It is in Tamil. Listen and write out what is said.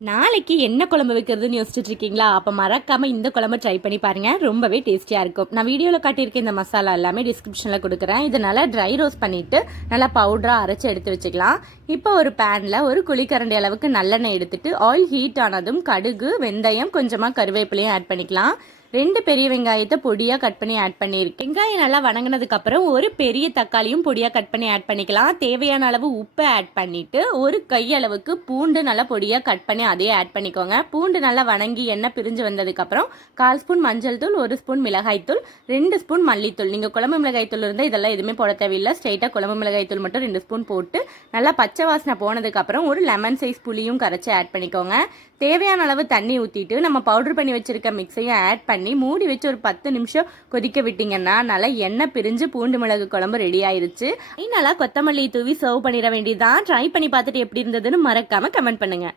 நாளைக்கு என்ன குழம்பு வைக்கிறதுன்னு யோசிச்சுட்டு இருக்கீங்களா? அப்போ மறக்காம இந்த குழம்பு ட்ரை பண்ணி பாருங்க. ரொம்பவே டேஸ்டியாக இருக்கும். நான் வீடியோவில் காட்டியிருக்க இந்த மசாலா எல்லாமே டிஸ்கிரிப்ஷனில் கொடுக்குறேன். இதை நல்லா ட்ரை ரோஸ்ட் பண்ணிட்டு நல்லா பவுடராக அரைச்சி எடுத்து வச்சுக்கலாம். இப்போ ஒரு பேனில் ஒரு குழிக்கரண்டி அளவுக்கு நல்லெண்ணெய் எடுத்துட்டு ஆயில் ஹீட் ஆனதும் கடுகு, வெந்தயம், கொஞ்சமாக கருவேப்பிலையும் ஆட் பண்ணிக்கலாம். 2 பெரிய வெங்காயத்தை பொடியாக கட் பண்ணி ஆட் பண்ணியிருக்கேன். வெங்காயம் நல்லா வணங்கினதுக்கு அப்புறம் ஒரு பெரிய தக்காளியும் பொடியாக கட் பண்ணி ஆட் பண்ணிக்கலாம். தேவையான அளவு உப்பு ஆட் பண்ணிட்டு ஒரு கையளவுக்கு பூண்டு நல்லா பொடியாக கட் பண்ணி அதையே ஆட் பண்ணிக்கோங்க. பூண்டு நல்லா வணங்கி எண்ணெய் பிரிஞ்சு வந்ததுக்கப்புறம் 1/4 ஸ்பூன் மஞ்சள் தூள், 1 ஸ்பூன் மிளகாய்த்தூள், 2 ஸ்பூன் மல்லித்தூள். நீங்கள் குழம்பு மிளகாய்த்தூள் இருந்தால் இதெல்லாம் எதுவுமே போட தேவையில்லை. ஸ்ட்ரைட்டாக குழம்பு மிளகாய்த்தூள் மட்டும் 2 ஸ்பூன் போட்டு நல்லா பச்சை வாசனை போனதுக்கப்புறம் ஒரு லெமன் சைஸ் புளியும் கரைச்சி ஆட் பண்ணிக்கோங்க. தேவையான அளவு தண்ணி ஊற்றிட்டு நம்ம பவுடர் பண்ணி வச்சுருக்க மிக்ஸையும் ஆட் பண்ணி மூடி வச்சு ஒரு 10 நிமிஷம் கொதிக்க விட்டிங்கன்னா நல்லா எண்ணெய் பிரிஞ்சு பூண்டு மிளகு குழம்பு ரெடி ஆயிருச்சு. நல்லா கொத்தமல்லி தூவி சர்வ் பண்ணிட வேண்டியதான். ட்ரை பண்ணி பார்த்துட்டு எப்படி இருந்ததுன்னு மறக்காமல் கமெண்ட் பண்ணுங்கள்.